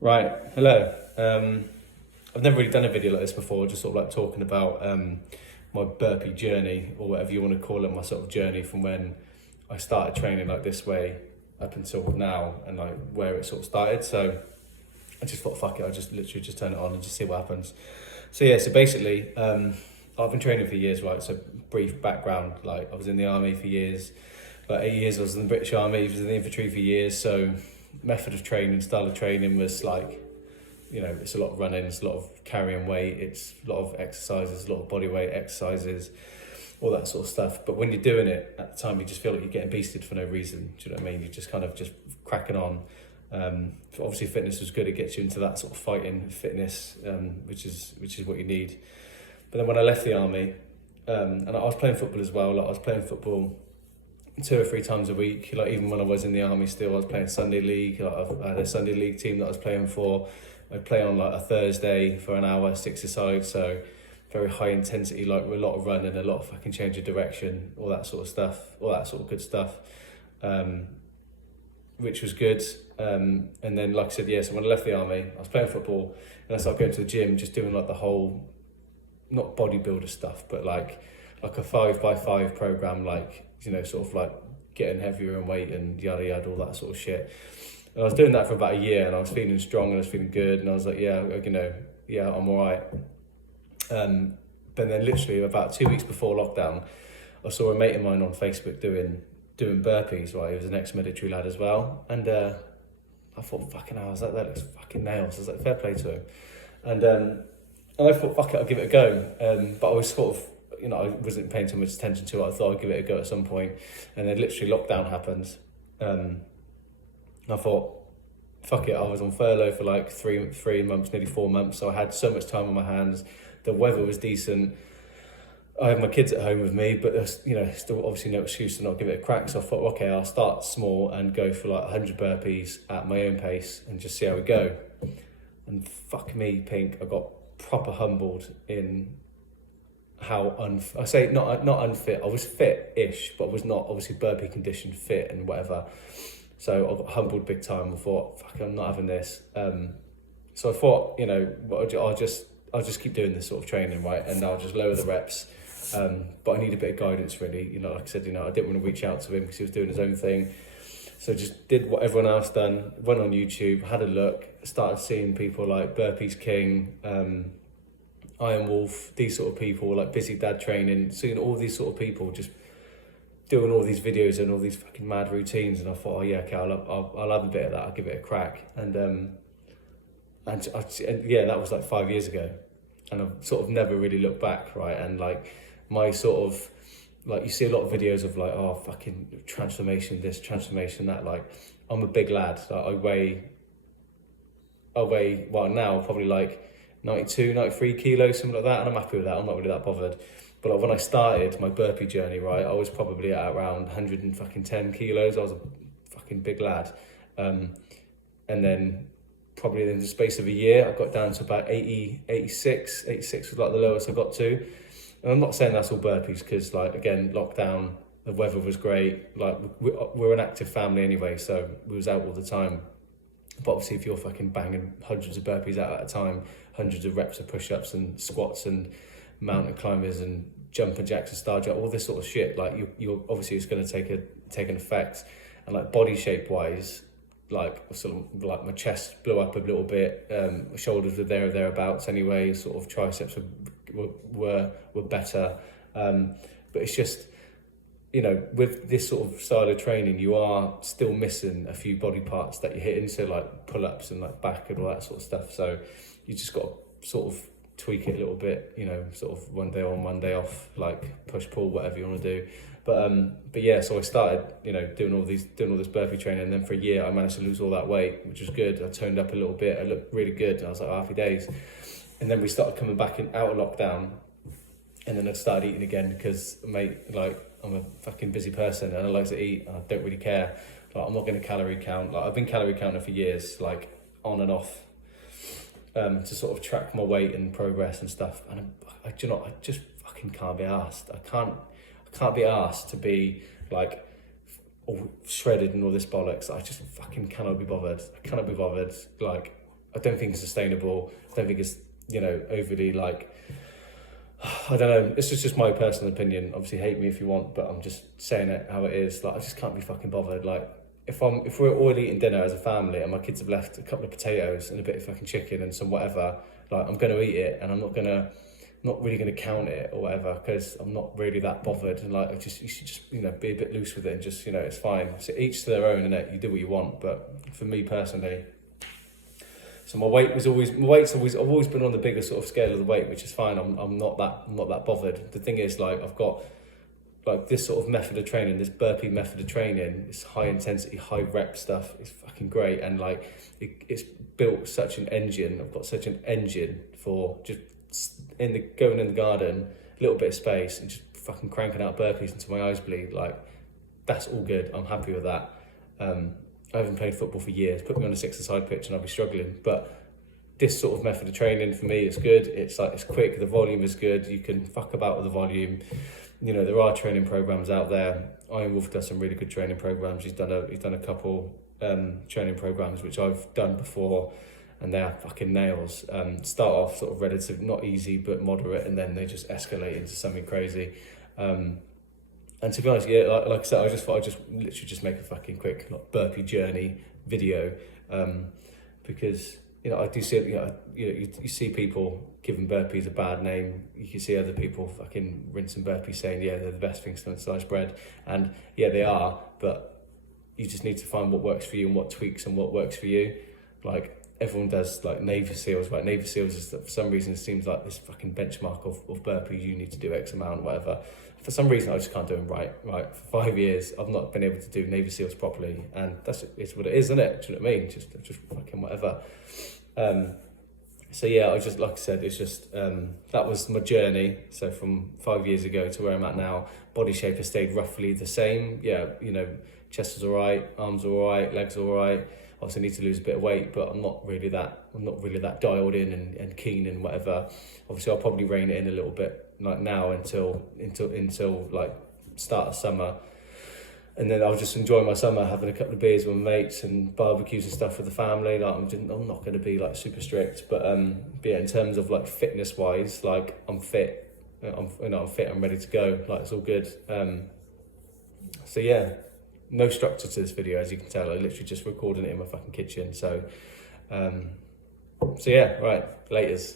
Right, hello. I've never really done a video like this before, just sort of like talking about my burpee journey, or whatever you want to call it, my sort of journey from when I started training like this way up until now, and like where it sort of started. So I just thought, fuck it, I'll just literally just turn it on and just see what happens. So yeah, so basically, I've been training for years, right? So brief background, like I was in the army for years, about 8 years I was in the British Army, I was in the infantry for years, so method of training, style of training was like, you know, it's a lot of running, it's a lot of carrying weight, it's a lot of exercises, a lot of body weight exercises, all that sort of stuff. But when you're doing it at the time, you just feel like you're getting beasted for no reason. Do you know what I mean? You're just kind of just cracking on. Obviously fitness was good, it gets you into that sort of fighting fitness, which is what you need. But then when I left the army, and I was playing football as well, like I was playing football 2 or 3 times a week. Like even when I was in the army still, I was playing Sunday league. Like I had a Sunday league team that I was playing for. I'd play on like a Thursday for an hour, 6-a-side, so very high intensity, like a lot of running, a lot of fucking change of direction, all that sort of stuff, all that sort of good stuff, which was good. And then, like I said, yeah, so when I left the army, I was playing football, and I started going to the gym, just doing like the whole, not bodybuilder stuff, but like a 5x5 program, like, you know, sort of like getting heavier in weight and yada yada, all that sort of shit. And I was doing that for about a year, and I was feeling strong and I was feeling good, and I was like, yeah, you know, yeah, I'm all right. But then literally about 2 weeks before lockdown, I saw a mate of mine on Facebook doing burpees, right? He was an ex-military lad as well, and I thought, fucking hell, I was like, that looks fucking nails. I was like, fair play to him. And I thought, fuck it, I'll give it a go. But I was sort of, you know, I wasn't paying too much attention to it. I thought I'd give it a go at some point. And then literally lockdown happened. I thought, fuck it, I was on furlough for like three months, nearly 4 months. So I had so much time on my hands. The weather was decent. I have my kids at home with me, but there's, you know, still obviously no excuse to not give it a crack. So I thought, okay, I'll start small and go for like 100 burpees at my own pace and just see how we go. And fuck me, Pink, I got proper humbled in how I say not unfit. I was fit-ish, but I was not obviously burpee conditioned, fit and whatever. So I got humbled big time. I thought, fuck, I'm not having this. So I thought, you know, I'll just keep doing this sort of training, right? And I'll just lower the reps. But I need a bit of guidance, really. You know, like I said, you know, I didn't want to reach out to him because he was doing his own thing. So just did what everyone else done, went on YouTube, had a look, started seeing people like Burpee's King, Iron Wolf, these sort of people, like Busy Dad Training, seeing all these sort of people just doing all these videos and all these fucking mad routines. And I thought, oh yeah, okay, I'll have a bit of that, I'll give it a crack. And yeah, that was like 5 years ago. And I've sort of never really looked back, right? And like my sort of, like you see a lot of videos of like, oh, fucking transformation, this, transformation, that. Like, I'm a big lad. Like, I weigh, well, now probably like 92, 93 kilos, something like that. And I'm happy with that. I'm not really that bothered. But like when I started my burpee journey, right, I was probably at around 110 kilos. I was a fucking big lad. And then probably in the space of a year, I got down to about 86 was like the lowest I got to. And I'm not saying that's all burpees because, like, again, lockdown, the weather was great. Like, we're an active family anyway, so we was out all the time. But obviously, if you're fucking banging hundreds of burpees out at a time, hundreds of reps of push-ups and squats and mountain climbers and jumping jacks and star jump, all this sort of shit, like, you're obviously it's going to take an effect. And like body shape wise, like sort of like my chest blew up a little bit, my shoulders were there or thereabouts anyway, sort of triceps were better, but it's just, you know, with this sort of style of training, you are still missing a few body parts that you're hitting, so like pull-ups and like back and all that sort of stuff. So you just got to sort of tweak it a little bit, you know, sort of one day on, one day off, like push pull, whatever you want to do. But yeah, so I started, you know, doing all this burpee training, and then for a year I managed to lose all that weight, which was good. I toned up a little bit, I looked really good, and I was like, oh, happy days. And then we started coming back out of lockdown, and then I started eating again because, mate, like, I'm a fucking busy person and I like to eat and I don't really care. Like, I'm not going to calorie count. Like, I've been calorie counting for years, like on and off, to sort of track my weight and progress and stuff. And I just fucking can't be arsed. I can't be asked to be like all shredded and all this bollocks. I just fucking cannot be bothered. I cannot be bothered. Like, I don't think it's sustainable. I don't think it's, you know, overly like, I don't know. This is just my personal opinion. Obviously, hate me if you want, but I'm just saying it how it is. Like, I just can't be fucking bothered. Like, if we're all eating dinner as a family and my kids have left a couple of potatoes and a bit of fucking chicken and some whatever, like, I'm gonna eat it, and I'm not really gonna count it or whatever, because I'm not really that bothered. And like, you should just, you know, be a bit loose with it and just, you know, it's fine. So each to their own, innit? You do what you want. But for me personally, so my weight's always, I've always been on the bigger sort of scale of the weight, which is fine. I'm not that bothered. The thing is, like, I've got like this sort of method of training, this burpee method of training, this high intensity, high rep stuff is fucking great. And like, it's built such an engine. I've got such an engine for just going in the garden, a little bit of space, and just fucking cranking out burpees until my eyes bleed. Like, that's all good. I'm happy with that. I haven't played football for years. Put me on a 6-a-side pitch and I'll be struggling. But this sort of method of training for me is good. It's like, it's quick, the volume is good. You can fuck about with the volume. You know, there are training programs out there. Iron Wolf does some really good training programs. He's done a couple training programs which I've done before, and they're fucking nails. Start off sort of relative, not easy but moderate, and then they just escalate into something crazy. And to be honest, yeah, like I said, I just thought I'd just literally just make a fucking quick like, burpee journey video, because, you know, I do see, you see people giving burpees a bad name. You can see other people fucking rinsing burpees, saying, yeah, they're the best things since sliced bread. And yeah, they are, but you just need to find what works for you and what tweaks and what works for you. Like, everyone does like Navy SEALs, right? Navy SEALs is, for some reason, it seems like this fucking benchmark of burpees. You need to do X amount, whatever. For some reason, I just can't do them right. For 5 years, I've not been able to do Navy SEALs properly, and it's what it is, isn't it? Do you know what I mean? Just fucking whatever. So yeah, I just, like I said, it's just, that was my journey. So from 5 years ago to where I'm at now, body shape has stayed roughly the same. Yeah, you know, chest is all right, arms are all right, legs are all right. Obviously, I need to lose a bit of weight, but I'm not really that dialed in and keen and whatever. Obviously, I'll probably rein it in a little bit like now until like start of summer, and then I'll just enjoy my summer, having a couple of beers with my mates and barbecues and stuff with the family. Like, I'm not going to be like super strict, but yeah, in terms of like fitness wise, like I'm fit. I'm fit. I'm ready to go. Like, it's all good. So yeah. No structure to this video, as you can tell. I literally just recording it in my fucking kitchen. So yeah, right, laters.